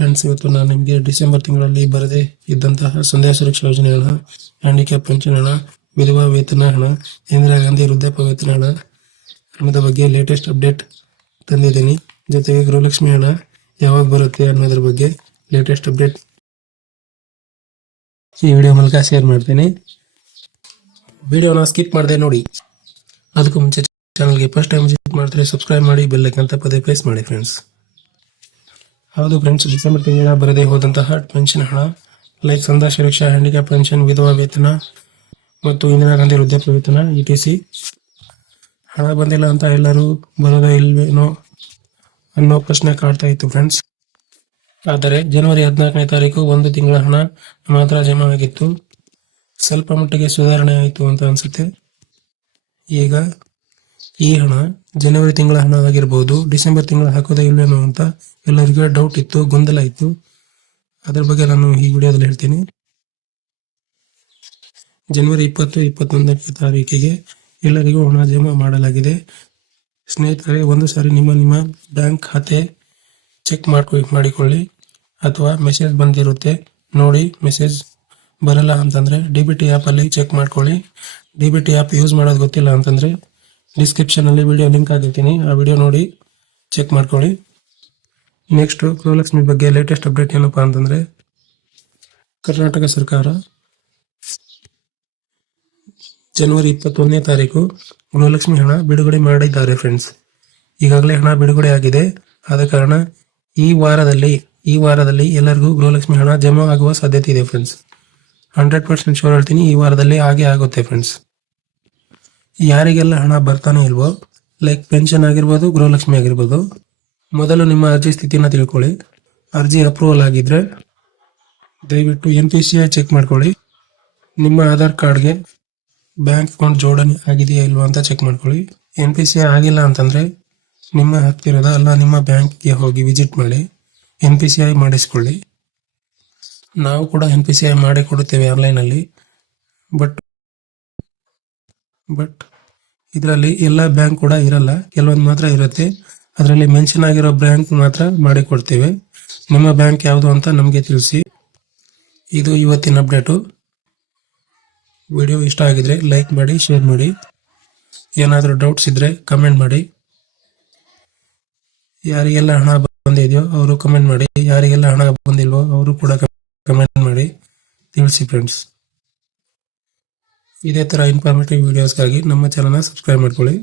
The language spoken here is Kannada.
ಫ್ರೆಂಡ್ಸ್, ಇವತ್ತು ನಾನು ನಿಮಗೆ ಡಿಸೆಂಬರ್ ತಿಂಗಳಲ್ಲಿ ಬರದೇ ಇದ್ದಂತಹ ಸಂಧ್ಯಾ ಸುರಕ್ಷಾ ಯೋಜನೆ ಹಣ, ಹ್ಯಾಂಡಿಕ್ಯಾಪ್ ಪೆನ್ಷನ್ ಹಣ, ವಿಧವಾ ವೇತನ ಹಣ, ಇಂದಿರಾ ಗಾಂಧಿ ವೃದ್ಧಾಪ್ಯ ವೇತನ ಹಣದ ಬಗ್ಗೆ ಲೇಟೆಸ್ಟ್ ಅಪ್ಡೇಟ್ ತಂದಿದ್ದೀನಿ. ಜೊತೆಗೆ ಗೃಹಲಕ್ಷ್ಮಿ ಹಣ ಯಾವಾಗ ಬರುತ್ತೆ ಅನ್ನೋದ್ರ ಬಗ್ಗೆ ಲೇಟೆಸ್ಟ್ ಅಪ್ಡೇಟ್ ಈ ವಿಡಿಯೋ ಮೂಲಕ ಶೇರ್ ಮಾಡ್ತೀನಿ. ವಿಡಿಯೋನ ಸ್ಕಿಪ್ ಮಾಡದೆ ನೋಡಿ. ಅದಕ್ಕೂ ಮುಂಚೆ ಚಾನಲ್ಗೆ ಫಸ್ಟ್ ಟೈಮ್ ವಿಸಿಟ್ ಮಾಡಿದ್ರೆ ಸಬ್ಸ್ಕ್ರೈಬ್ ಮಾಡಿ, ಬೆಲ್ ಐಕಾನ್ ತಪ್ಪದೆ ಪ್ರೆಸ್ ಮಾಡಿ ಫ್ರೆಂಡ್ಸ್. ಹೌದು ಫ್ರೆಂಡ್ಸ್, ಡಿಸೆಂಬರ್ ತಿಂಗಳ ಬರದೇ ಹೋದಂತಹ ಪೆನ್ಷನ್ ಹಣ like Sandhya Suraksha, handicap pension, ವಿಧವಾ ವೇತನ ಮತ್ತು ಇಂದಿರಾ ಗಾಂಧಿ ವೃದ್ಧಾಪ್ಯ ವೇತನ ETC ಹಣ ಬಂದಿಲ್ಲ ಅಂತ ಎಲ್ಲರೂ ಬರೋದೇ ಇಲ್ವೇನೋ ಅನ್ನೋ ಪ್ರಶ್ನೆ ಕಾಡ್ತಾ ಇತ್ತು ಫ್ರೆಂಡ್ಸ್. ಆದರೆ ಜನವರಿ 14ನೇ ತಾರೀಕು ಒಂದು ತಿಂಗಳ ಹಣ ಮಾತ್ರ ಜಮಾ ಆಗಿತ್ತು. ಸ್ವಲ್ಪ ಮಟ್ಟಿಗೆ ಸುಧಾರಣೆ ಆಯಿತು ಅಂತ ಅನ್ಸುತ್ತೆ. ಈಗ ಈ ಹಣ ಜನವರಿ ತಿಂಗಳ ಹಣ ಆಗಿರಬಹುದು, ಡಿಸೆಂಬರ್ ತಿಂಗಳ ಹಾಕೋದೇ ಇಲ್ವೇನೋ ಅಂತ ಎಲ್ಲರಿಗೂ ಡೌಟ್ ಇತ್ತು, ಗೊಂದಲ ಇತ್ತು. ಅದ್ರ ಬಗ್ಗೆ ನಾನು ಈ ವಿಡಿಯೋದಲ್ಲಿ ಹೇಳ್ತೀನಿ. ಜನವರಿ 20-21ನೇ ತಾರೀಕಿಗೆ ಎಲ್ಲರಿಗೂ ಹಣ ಜಮಾ ಮಾಡಲಾಗಿದೆ. ಸ್ನೇಹಿತರೆ, ಒಂದು ಸಾರಿ ನಿಮ್ಮ ಬ್ಯಾಂಕ್ ಖಾತೆ ಚೆಕ್ ಮಾಡಿಕೊಳ್ಳಿ, ಅಥವಾ ಮೆಸೇಜ್ ಬಂದಿರುತ್ತೆ ನೋಡಿ. ಮೆಸೇಜ್ ಬರಲ್ಲ ಅಂತಂದ್ರೆ DBT ಆ್ಯಪ್ ಅಲ್ಲಿ ಚೆಕ್ ಮಾಡ್ಕೊಳ್ಳಿ. DBT ಆ್ಯಪ್ ಯೂಸ್ ಮಾಡೋದು ಗೊತ್ತಿಲ್ಲ ಅಂತಂದ್ರೆ ಡಿಸ್ಕ್ರಿಪ್ಷನ್ ಅಲ್ಲಿ ವಿಡಿಯೋ ಲಿಂಕ್ ಆಗಿರ್ತೀನಿ, ಆ ವಿಡಿಯೋ ನೋಡಿ ಚೆಕ್ ಮಾಡ್ಕೊಳ್ಳಿ. ನೆಕ್ಸ್ಟ್, ಗೃಹಲಕ್ಷ್ಮಿ ಬಗ್ಗೆ ಲೇಟೆಸ್ಟ್ ಅಪ್ಡೇಟ್ ಏನಪ್ಪಾ ಅಂತಂದ್ರೆ, ಕರ್ನಾಟಕ ಸರ್ಕಾರ ಜನವರಿ 21ನೇ ತಾರೀಕು ಗೃಹಲಕ್ಷ್ಮಿ ಹಣ ಬಿಡುಗಡೆ ಮಾಡಿದ್ದಾರೆ ಫ್ರೆಂಡ್ಸ್. ಈಗಾಗಲೇ ಹಣ ಬಿಡುಗಡೆ ಆಗಿದೆ. ಆದ ಕಾರಣ ಈ ವಾರದಲ್ಲಿ ಎಲ್ಲರಿಗೂ ಗೃಹಲಕ್ಷ್ಮಿ ಹಣ ಜಮಾ ಆಗುವ ಸಾಧ್ಯತೆ ಇದೆ ಫ್ರೆಂಡ್ಸ್. 100% ಶೋರ್ ಹೇಳ್ತೀನಿ, ಈ ವಾರದಲ್ಲಿ ಹಾಗೆ ಆಗುತ್ತೆ ಫ್ರೆಂಡ್ಸ್. ಯಾರಿಗೆಲ್ಲ ಹಣ ಬರ್ತಾನೆ ಇಲ್ವೋ, ಲೈಕ್ ಪೆನ್ಷನ್ ಆಗಿರ್ಬೋದು, ಗೃಹಲಕ್ಷ್ಮಿ ಆಗಿರ್ಬೋದು, ಮೊದಲು ನಿಮ್ಮ ಅರ್ಜಿ ಸ್ಥಿತಿನ ತಿಳ್ಕೊಳ್ಳಿ. ಅರ್ಜಿ ಅಪ್ರೂವಲ್ ಆಗಿದ್ರೆ ದಯವಿಟ್ಟು NPCI ಚೆಕ್ ಮಾಡ್ಕೊಳ್ಳಿ. ನಿಮ್ಮ ಆಧಾರ್ ಕಾರ್ಡ್ಗೆ ಬ್ಯಾಂಕ್ ಅಕೌಂಟ್ ಜೋಡಣೆ ಆಗಿದೆಯಾ ಇಲ್ವಾ ಅಂತ ಚೆಕ್ ಮಾಡ್ಕೊಳ್ಳಿ. NPCI ಆಗಿಲ್ಲ ಅಂತಂದ್ರೆ ನಿಮ್ಮ ಹತ್ತಿರದ ನಿಮ್ಮ ಬ್ಯಾಂಕ್ಗೆ ಹೋಗಿ ವಿಸಿಟ್ ಮಾಡಿ NPCI ಮಾಡಿಸ್ಕೊಳ್ಳಿ. ನಾವು ಕೂಡ NPCI ಮಾಡಿ ಕೊಡುತ್ತೇವೆ ಆನ್ಲೈನಲ್ಲಿ. ಬಟ್ ಇದರಲ್ಲಿ ಎಲ್ಲ ಬ್ಯಾಂಕ್ ಕೂಡ ಇರಲ್ಲ, ಕೆಲವೊಂದು ಮಾತ್ರ ಇರುತ್ತೆ. ಅದರಲ್ಲಿ ಮೆನ್ಷನ್ ಆಗಿರೋ ಬ್ಯಾಂಕ್ ಮಾತ್ರ ಮಾಡಿ ಕೊಡ್ತೇವೆ. ನಿಮ್ಮ ಬ್ಯಾಂಕ್ ಯಾವುದು ಅಂತ ನಮಗೆ ತಿಳಿಸಿ. ಇದು ಇವತ್ತಿನ ಅಪ್ಡೇಟು. ವಿಡಿಯೋ ಇಷ್ಟ ಆಗಿದ್ರೆ ಲೈಕ್ ಮಾಡಿ, ಶೇರ್ ಮಾಡಿ. ಏನಾದರೂ ಡೌಟ್ಸ್ ಇದ್ರೆ ಕಮೆಂಟ್ ಮಾಡಿ. ಯಾರಿಗೆಲ್ಲ ಹಣ ಬಂದಿದೆಯೋ ಅವರು ಕಮೆಂಟ್ ಮಾಡಿ, ಯಾರಿಗೆಲ್ಲ ಹಣ ಬಂದಿಲ್ವೋ ಅವರು ಕೂಡ ಕಮೆಂಟ್ ಮಾಡಿ ತಿಳಿಸಿ ಫ್ರೆಂಡ್ಸ್. ಇದೇ ತರ ಇನ್ಫಾರ್ಮೇಟಿವ್ ವಿಡಿಯೋಸ್ಗಾಗಿ ನಮ್ಮ ಚಾನಲ್ನ ಸಬ್ಸ್ಕ್ರೈಬ್ ಮಾಡ್ಕೊಳ್ಳಿ.